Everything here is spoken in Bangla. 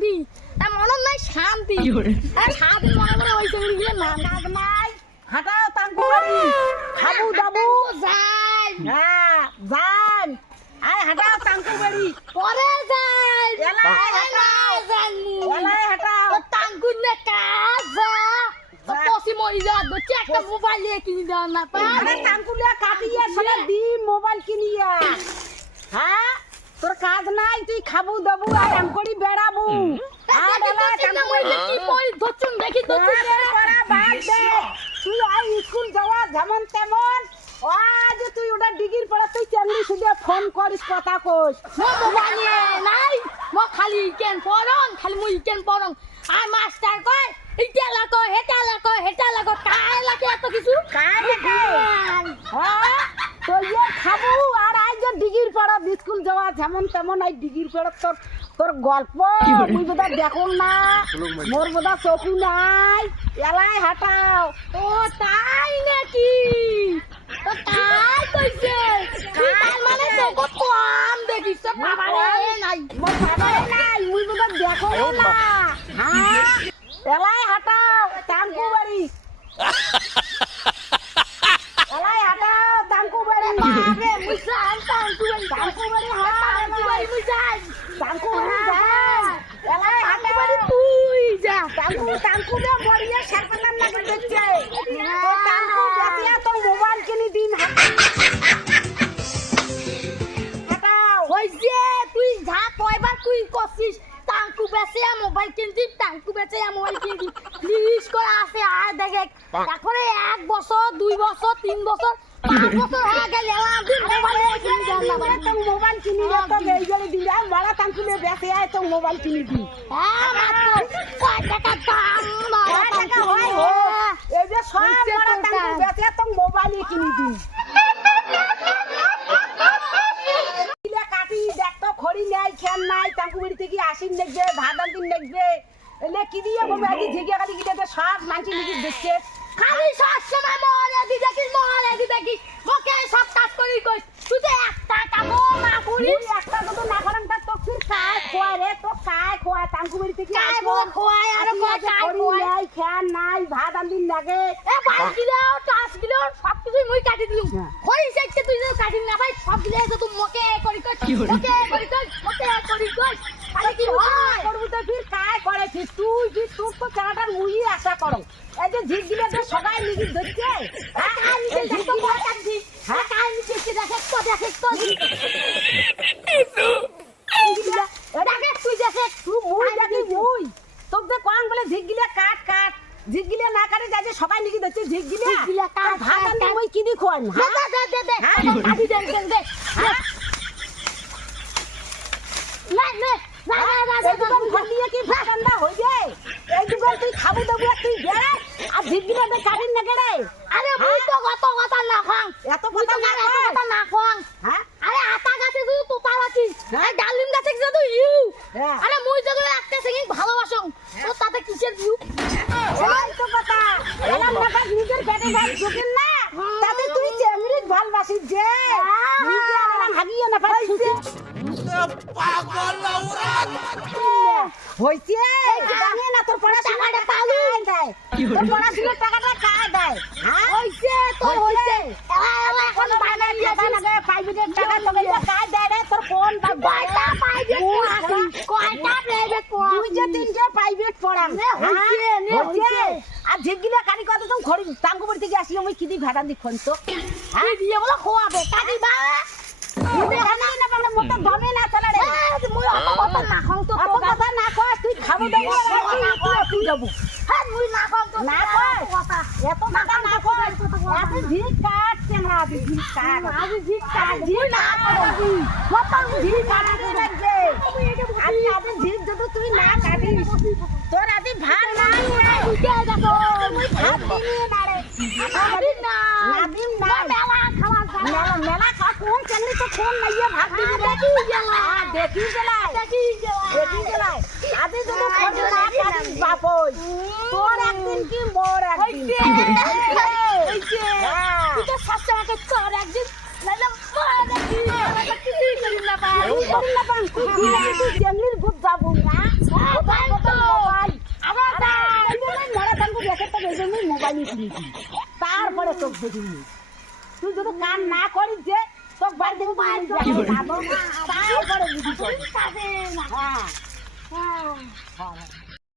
শান্তি তার মনে নাই শান্তি সারাদিন মনে করে ওই সঙ্গে গেলে না কাজ নাই হাঁটাও তাঙ্কু বাড়ি খাবু দাবু যাই হ্যাঁ যান আয় হাঁটাও তাঙ্কু বাড়ি পরে যাই এলাই হাঁটাও এলাই হাঁটাও টাঙ্কুর নে কাজ যা পসি মরি যা দচ্ছে একটা মোবাইল নিয়ে কিনে দাও না আরে তাঙ্কু লিয়া কাটিয়া ছেলে দি মোবাইল কিনিয়া হ্যাঁ তোর কাজ নাই তুই খাবু দাবু আর আম করি বেড়াবু আর এলাই তাঙ্কু কি পরি ধরছুন দেখি ধরছুন পড়া বাদ দে তুই আই স্কুল যাওয়া যেমন তেমন আজ তুই ওটা ডিগ্রির পড়া তুই চেংড়ি সুদে ফোন করিস কথা কইস মোবাইল নাই মো খালি কেন পড়ন খালি মুই কেন পড়ন আর মাস্টার কয় এটা লাগো হেটা লাগো কাই লাগে এত কিছু কাই লাগে হ্যাঁ তো ইয়ে খাবু আর আজ যে ডিগ্রির পড়া স্কুল যাওয়া যেমন তেমন আই ডিগ্রির পড়া তোর তোর গল্প তুই বোধা দেখো না মোর বোধা চকু নাই এলাই হাঁটাও ও তাই নাকি তো তাই কইছে তার মানে জগৎ কম দেখিস তো বাবারে নাই মোর বাবারে নাই মুই বোধা দেখো না হ্যাঁ এলাই হাঁটাও তাঙ্কু বাড়ি এলাই হাঁটাও তাঙ্কু বাড়ি বাবারে মুই জান টাঙ্কু বাড়ি মুই জান তাঙ্কু বাড়ি যা এলাই হাঁটা বাড়ি তুই যা তাঙ্কু দে বড়িয়া সারপানার লাগে দেখছে তো তাঙ্কু বেটিয়া তো মোবাইল কিনে দিন হাঁটাও হইছে তুই যা কয়বার তুই করছিস টাঙ্কু বেচে মোবাইল কিনছি টাঙ্কু বেচে মোবাইল কিনছি লিস্ট করা আছে আর দেখে তারপরে 1 বছর 2 বছর 3 বছর 5 বছর হয়ে গেল আমি মোবাইল কিনে জানলাম তো মোবাইল কিনে দে তো বেইজলি দিন আর বড় তাঙ্কু লে বেটে আয় তো মোবাইল কিনে দি হ্যাঁ মাত্র কয় টাকা দাম কয় টাকা হয় হো এই যে সব বড় তাঙ্কু বেটে তো মোবাইল কিনে দি ইলে কাটি দেখ তো খড়ি নাই খেন নাই তাঙ্কু বাড়ি থেকে আসিন দেখবে ভাদান দিন দেখবে এলে কি দিয়ে বলবে আজ ঝিগিয়া কাটি গিয়ে সব মানছি লিখি দেখছে খালি সবসময় মহলে দি দেখিস ওকে সব কাজ করি কইস তুই যে একটা কামও না করিস একটা তো না করেন তা তো ফির কায় খোয়া রে তো কায় খোয়া তাঙ্কু বাড়ি থেকে কাই বলে খোয়ায় আর কয় কাই খোয়ায় নাই খেন নাই ভাত আনদিন লাগে এ বাস গিলাও টাস গিলাও সব কিছু মুই কাটি দিলুম কই যাইছে তুই যে কাটি না ভাই সব গিলা যে তুই মকে করি কই মকে করি কই খালি কি হয় করবো তো ফির কায় করে ফির তুই কি তোর তো চাটার মুই আশা করো এই যে ঝিক দিলে তো সবাই লিখি ধরছে হ্যাঁ কাই নিচে দেখো বড় কাটি হ্যাঁ কাই নিচে দেখে তো দেখে তুই দেখে তুই মুই দেখি মুই তোর তো কোন বলে ঝিক গিলে কাট কাট ঝিক গিলে না কাটে যায় যে সবাই লিখি ধরছে ঝিক গিলে কাট ভাত আনতে মুই কি দি খোয়ান দে কাটি দে এই দোকান খালিয়ে কি ভাত আন্দা হই যায় এই দোকান তুই খাবো দেবো তুই বেড়া আর ঝিক গিলে তো কাটিন না কেড়ে আরে মুই তো কত কথা না খাং এত কথা না এত কথা না খাং হ্যাঁ আরে আতা গাছে তুই তোতা আছিস আরে ডালিম গাছে তুই ইউ হ্যাঁ। আরে মুই যদি একটা সেকেন্ড ভালোবাসং তো তাতে কিসের ভিউ এই তো কথা এলাম না কাজ নিজের পেটে ভাত ঢোকেন না তাতে তুই চেমড়ি ভালবাসিস যে নিজে এলাম হাগিয়ে না পাইছিস হইছে জানি না তোর পড়াশোনাটা পালু দেয় তোর পড়াশোনার টাকাটা কায় দেয় হ্যাঁ হইছে তো হইছে এলা কোন বানাই দিবা না প্রাইভেটের টাকা তোকে কায় দেয় রে তোর কোন কয়টা পাইবে কয়টা প্রাইভেট দুই যে তিনটা প্রাইভেট পড়াম হইছে আর ঝিগিলা কারি কত তুমি খড়ি টাঙ্গু বাড়ি থেকে আসি আমি কি দি ভাড়া দি ফোন তো হ্যাঁ দিয়ে বলে খোয়াবে কাটিবা তুই জানি না মানে মোটা দমে না চলে রে মুই অত কথা না খাও তো অত কথা না কয় তুই খাবো দেবো তুই যাবো হ্যাঁ মুই না খাও তো না কয় কথা এত কথা না কয় এত ঝিক কাট কেনা ঝিক কাট আজ ঝিক কাট ঝিক না করবি কত ঝিক কাটতে লাগবে আমি আজ ঝিক যদি তুই না কাটিস তোর আদি ভাত নাই কে দেখো মুই ভাত দিই না রে আদি না নাদিম না মেলা খাওয়া মেলা মেলা খা কোন চেংড়ি তো কোন নাইয়ে ভাত দিবি দেখি গেলা দেখি গেলাই দেখি গেলা দেখি গেলাই আজ যদি খোঁজ না কাটিস বাপই তোর একদিন কি মোর একদিন হইছে তুই তো সবসময় তোর একদিন লালা মারা কি করি না পাই তুই চেংড়ির ভূত যাবো না মোবাইলই কিনেছি তারপরে তোকে দেখিনি তুই যদি কান না করিস যে তোকে বাড়ি থেকে তারপরে বুঝি তাদের না। হ্যাঁ হ্যাঁ। হ্যাঁ